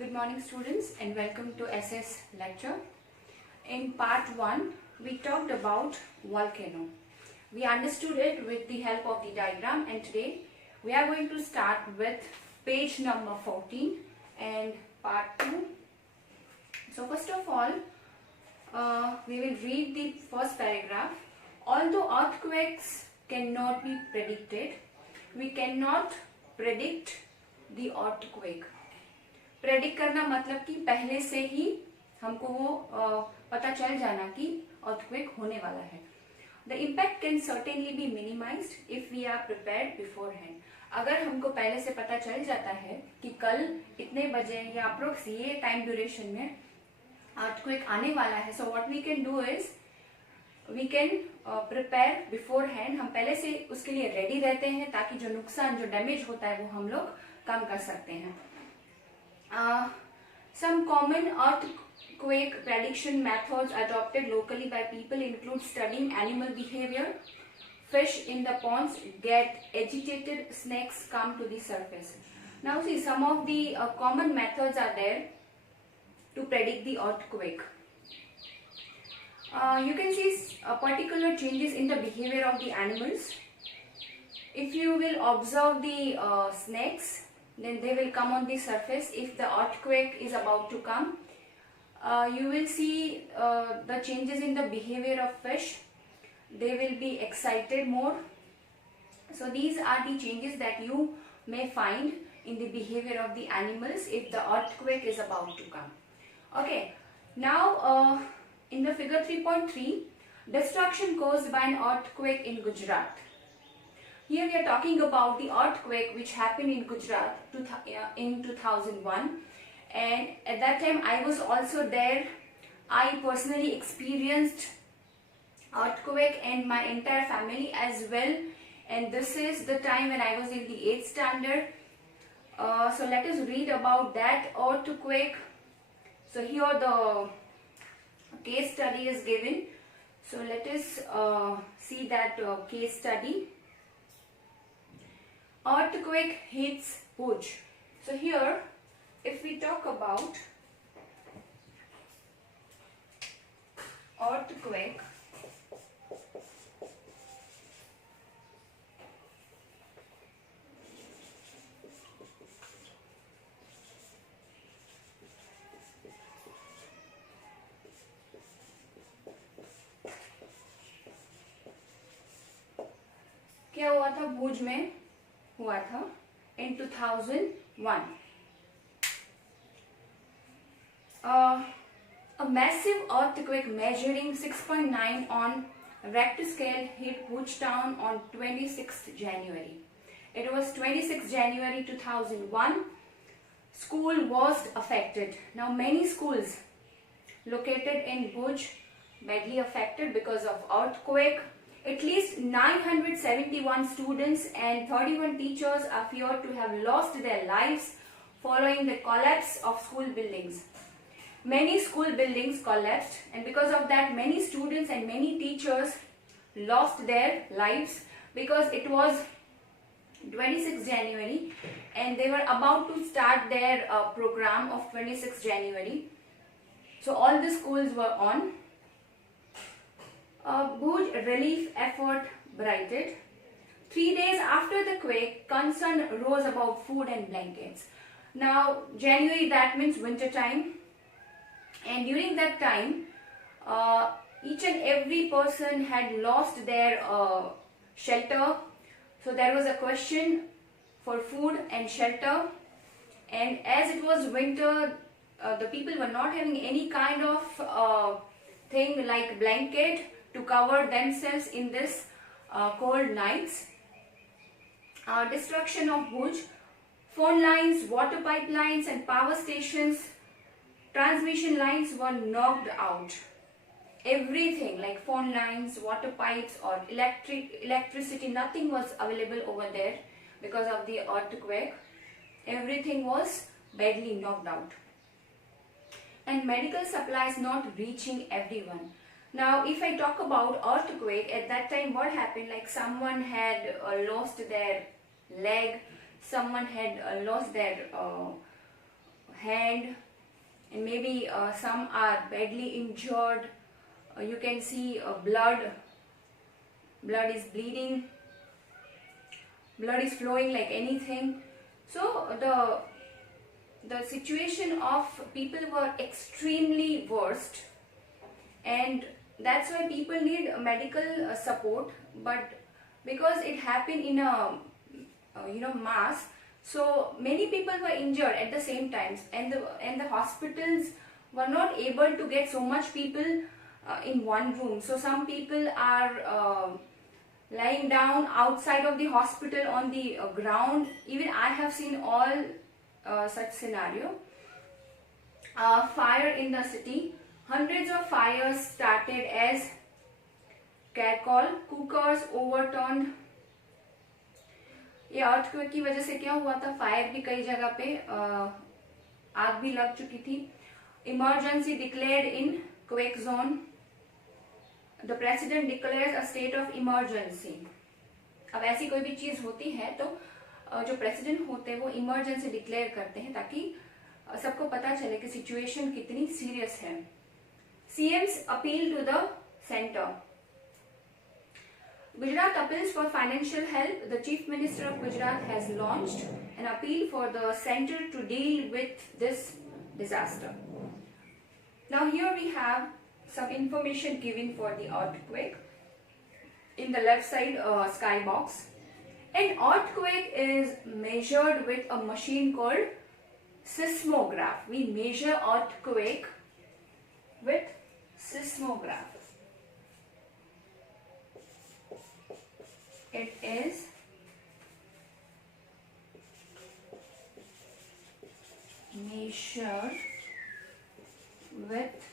Good morning students and welcome to SS lecture. In part 1 we talked about volcano. We understood it with the help of the diagram, and today we are going to start with page number 14 and part 2. So first of all we will read the first paragraph. Although earthquakes cannot be predicted, we cannot predict the earthquake. Predict करना मतलब कि पहले से ही हमको वो पता चल जाना कि अर्थक्वेक होने वाला है. The impact can certainly be minimised if we are prepared beforehand. अगर हमको पहले से पता चल जाता है कि कल इतने बजे या अप्रोक्स ये टाइम ड्यूरेशन में अर्थक्वेक आने वाला है, so what we can do is we can prepare beforehand. हम पहले से उसके लिए रेडी रहते हैं ताकि जो नुकसान, जो डैमेज होता है वो हम लोग कम कर सकते हैं. Some common earthquake prediction methods adopted locally by people include studying animal behavior. Fish in the ponds get agitated, snakes come to the surface. Now see, some of the common methods are there to predict the earthquake. You can see particular changes in the behavior of the animals. If you will observe the snakes, then they will come on the surface. If the earthquake is about to come, you will see the changes in the behavior of fish. They will be excited more. So these are the changes that you may find in the behavior of the animals if the earthquake is about to come. Okay, now in the figure 3.3, destruction caused by an earthquake in Gujarat. Here we are talking about the earthquake which happened in Gujarat in 2001, and at that time I was also there. I personally experienced earthquake and my entire family as well, and this is the time when I was in the 8th standard. So let us read about that earthquake. So here the case study is given. So let us see that case study. Earthquake hits Bhuj. So here, if we talk about earthquake, क्या हुआ था भुज में? हुआ था in 2001. A massive earthquake measuring 6.9 on Richter scale hit Bhuj town on 26th January. It was 26th January 2001. School was affected. Now many schools located in Bhuj badly affected because of earthquake. At least 971 students and 31 teachers are feared to have lost their lives following the collapse of school buildings. Many school buildings collapsed, and because of that many students and many teachers lost their lives because it was 26th January and they were about to start their program of 26th January. So all the schools were on. Bhuj relief effort brightened. 3 days after the quake, concern rose about food and blankets. Now, January, that means winter time, and during that time, each and every person had lost their shelter. So there was a question for food and shelter, and as it was winter, the people were not having any kind of thing like blanket to cover themselves in this cold nights. Destruction of Bhuj, phone lines, water pipelines and power stations, transmission lines were knocked out. Everything like phone lines, water pipes or electricity, nothing was available over there because of the earthquake. Everything was badly knocked out. And medical supplies not reaching everyone. Now, if I talk about earthquake, at that time what happened, like someone had lost their leg, someone had lost their hand, and maybe some are badly injured. You can see blood is bleeding, blood is flowing like anything. So the situation of people were extremely worst, and that's why people need medical support. But because it happened in a mass, so many people were injured at the same time, and the hospitals were not able to get so much people in one room. So some people are lying down outside of the hospital on the ground. Even I have seen all such scenario. Fire in the city. Hundreds of fires started as Caracol, cookers overturned. ये earthquake की वजह से क्या हुआ था, fire भी कई जगह पे आग भी लग चुकी थी. Emergency declared in quake zone. The president declares a state of emergency. अब ऐसी कोई भी चीज होती है तो जो प्रेसिडेंट होते हैं वो इमरजेंसी डिक्लेयर करते हैं, ताकि सबको पता चले कि सिचुएशन कितनी सीरियस है. CMs appeal to the centre. Gujarat appeals for financial help. The Chief Minister of Gujarat has launched an appeal for the centre to deal with this disaster. Now here we have some information given for the earthquake. In the left side skybox, an earthquake is measured with a machine called seismograph. We measure earthquake with seismograph. It is measured with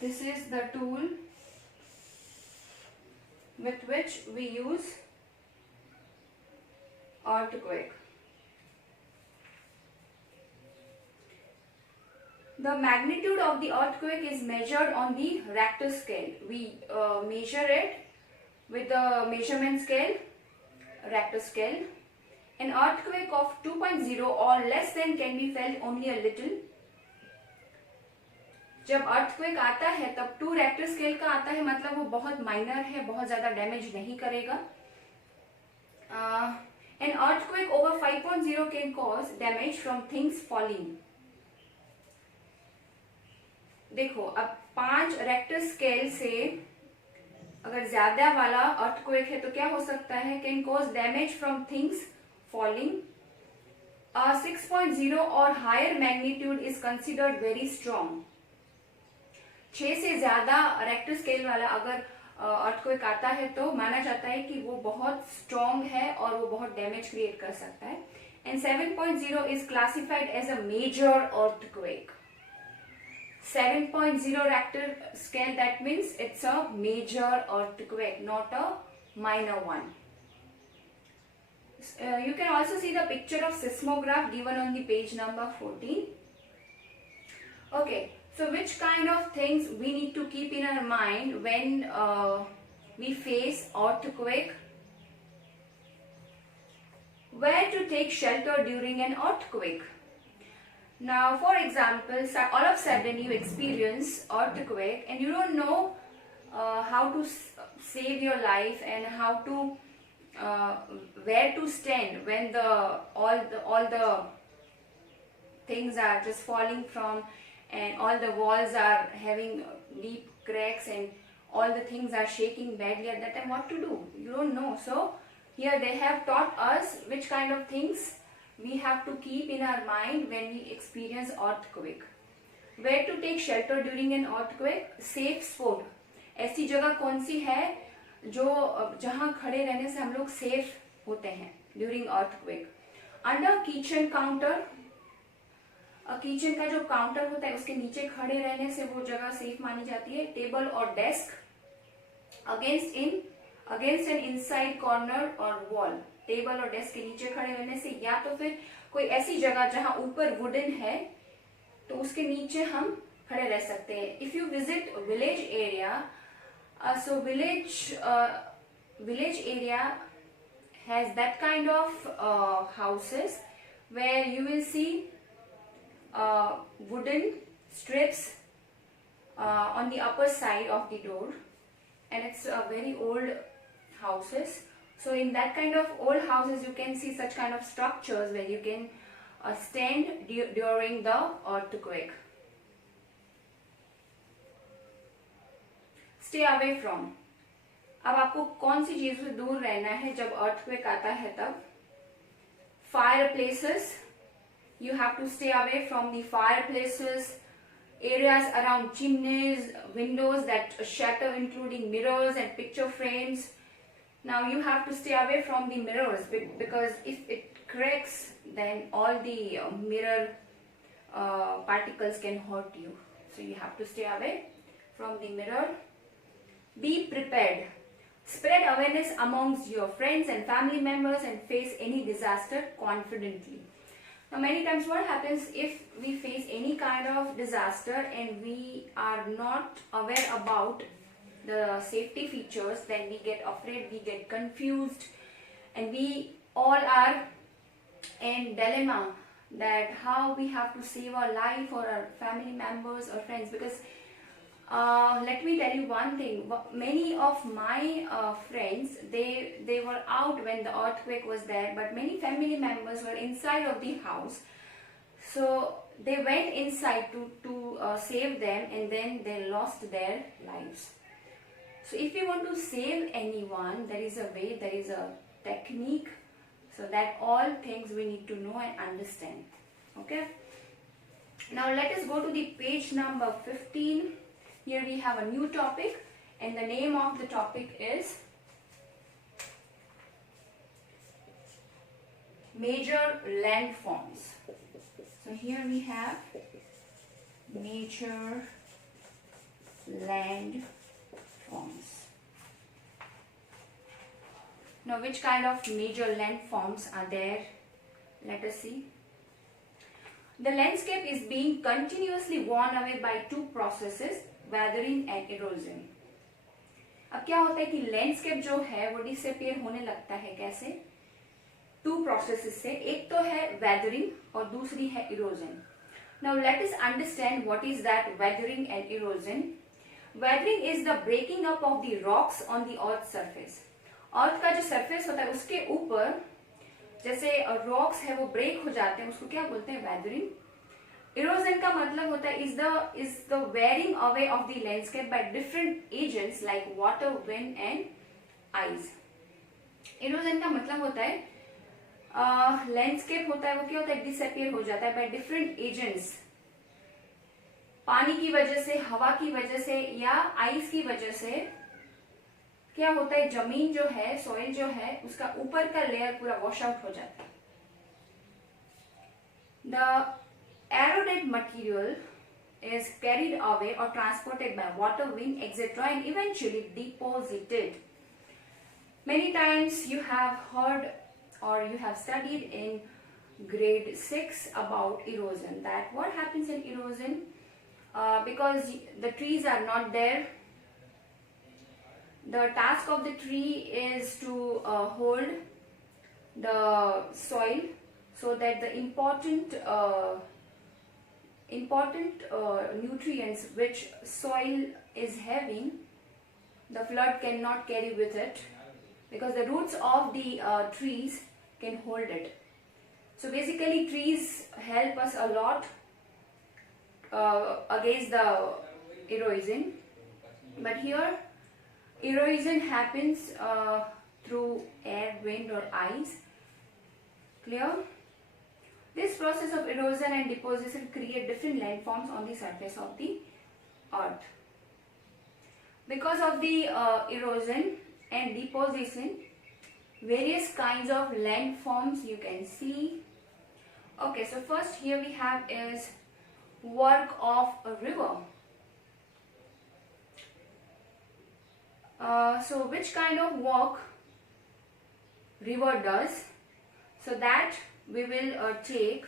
this is the tool with which we use earthquake. The magnitude of the earthquake is measured on the Richter scale. We measure it with the measurement scale, Richter scale. An earthquake of 2.0 or less than can be felt only a little. जब earthquake आता है तब 2 Richter scale का आता है, मतलब वो बहुत माइनर है, बहुत ज्यादा डैमेज नहीं करेगा. An earthquake over 5.0 can cause damage from things falling. देखो अब 5 रेक्टर स्केल से अगर ज्यादा वाला अर्थक्वेक है तो क्या हो सकता है, can cause damage from things falling. 6.0 और higher magnitude is considered very strong. 6 से ज्यादा रेक्टर स्केल वाला अगर अर्थक्वेक आता है तो माना जाता है कि वो बहुत स्ट्रॉन्ग है और वो बहुत डैमेज क्रिएट कर सकता है. And 7.0 is classified as a major earthquake. 7.0 Richter scale, that means it's a major earthquake, not a minor one. You can also see the picture of seismograph given on the page number 14. Okay, so which kind of things we need to keep in our mind when we face earthquake? Where to take shelter during an earthquake? Now, for example, all of a sudden you experience earthquake and you don't know how to save your life and how to where to stand when all the things are just falling from, and all the walls are having deep cracks and all the things are shaking badly. At that time, what to do? You don't know. So here they have taught us which kind of things we have to keep in our mind when we experience earthquake. Where to take shelter during an earthquake? Safe spot. ऐसी जगह कौन सी है जो जहां खड़े रहने से हम लोग सेफ होते हैं during earthquake? Under kitchen counter. Kitchen का जो काउंटर होता है उसके नीचे खड़े रहने से वो जगह सेफ मानी जाती है. टेबल और desk. Against an inside corner और वॉल. टेबल और डेस्क के नीचे खड़े रहने से, या तो फिर कोई ऐसी जगह जहां ऊपर वुडन है तो उसके नीचे हम खड़े रह सकते हैं. If you visit village area, So village area has that kind of houses where you will see wooden strips on the upper side of the door, and it's very old houses. So in that kind of old houses you can see such kind of structures where you can stand during the earthquake. Stay away from. अब आपको कौन सी चीजों से दूर रहना है जब earthquake आता है तब? Fireplaces. You have to stay away from the fireplaces, areas around chimneys, windows that shatter including mirrors and picture frames. Now you have to stay away from the mirrors because if it cracks then all the mirror particles can hurt you. So you have to stay away from the mirror. Be prepared. Spread awareness amongst your friends and family members and face any disaster confidently. Now many times what happens if we face any kind of disaster and we are not aware about the safety features, then we get afraid, we get confused, and we all are in dilemma that how we have to save our life or our family members or friends. Because let me tell you one thing, many of my friends, they were out when the earthquake was there, but many family members were inside of the house, so they went inside to save them, and then they lost their lives. So if you want to save anyone, there is a way, there is a technique, so that all things we need to know and understand. Okay, now let us go to the page number 15. Here we have a new topic, and the name of the topic is Major Landforms. So here we have major landforms. Now which kind of major landforms are there? Let us see. The landscape is being continuously worn away by two processes, weathering and erosion. अब क्या होता है कि landscape जो है वो disappear होने लगता है. कैसे? टू प्रोसेसेस से. एक तो है वेदरिंग और दूसरी है erosion. Now let us understand what is that weathering and erosion. Weathering is the breaking up of the rocks on the earth surface. Earth का जो सरफेस होता है उसके ऊपर जैसे रॉक्स है वो ब्रेक हो जाते हैं, उसको क्या बोलते हैं? वेदरिंग. इरोजन का मतलब होता है is the wearing away of the landscape by different agents like water, wind and ice. Erosion का मतलब होता है लैंडस्केप होता है वो क्या होता है? डिसअपियर हो जाता है बाय डिफरेंट एजेंट्स. पानी की वजह से, हवा की वजह से या आइस की वजह से क्या होता है? जमीन जो है, सॉइल जो है, उसका ऊपर का लेयर पूरा वॉश आउट हो जाता है. The eroded material is carried away or transported by water, wind, etc. and eventually deposited. Many times you have heard or you have studied in grade 6 about erosion, that what happens in erosion because the trees are not there. The task of the tree is to hold the soil so that the important nutrients which soil is having, the flood cannot carry with it because the roots of the trees can hold it. So basically trees help us a lot against the erosion, but here erosion happens through air, wind or ice. Clear? This process of erosion and deposition create different landforms on the surface of the earth. Because of the erosion and deposition, various kinds of landforms you can see. Okay, so first here we have is work of a river. So which kind of work river does? So that we will take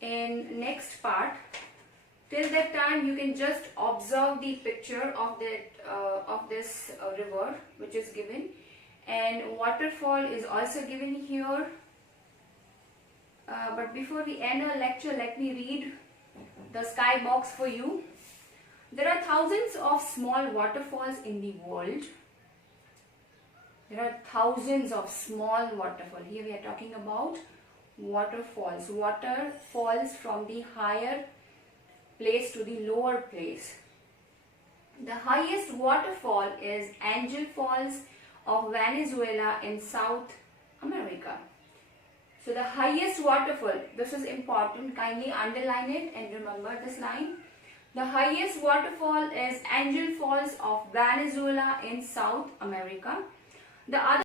in next part. Till that time, you can just observe the picture of this river which is given, and waterfall is also given here. But before we end our lecture, let me read the sky box for you. There are thousands of small waterfalls in the world. There are thousands of small waterfalls. Here we are talking about waterfalls. Water falls from the higher place to the lower place. The highest waterfall is Angel Falls of Venezuela in South America. So the highest waterfall, this is important, kindly underline it and remember this line. The highest waterfall is Angel Falls of Venezuela in South America. The other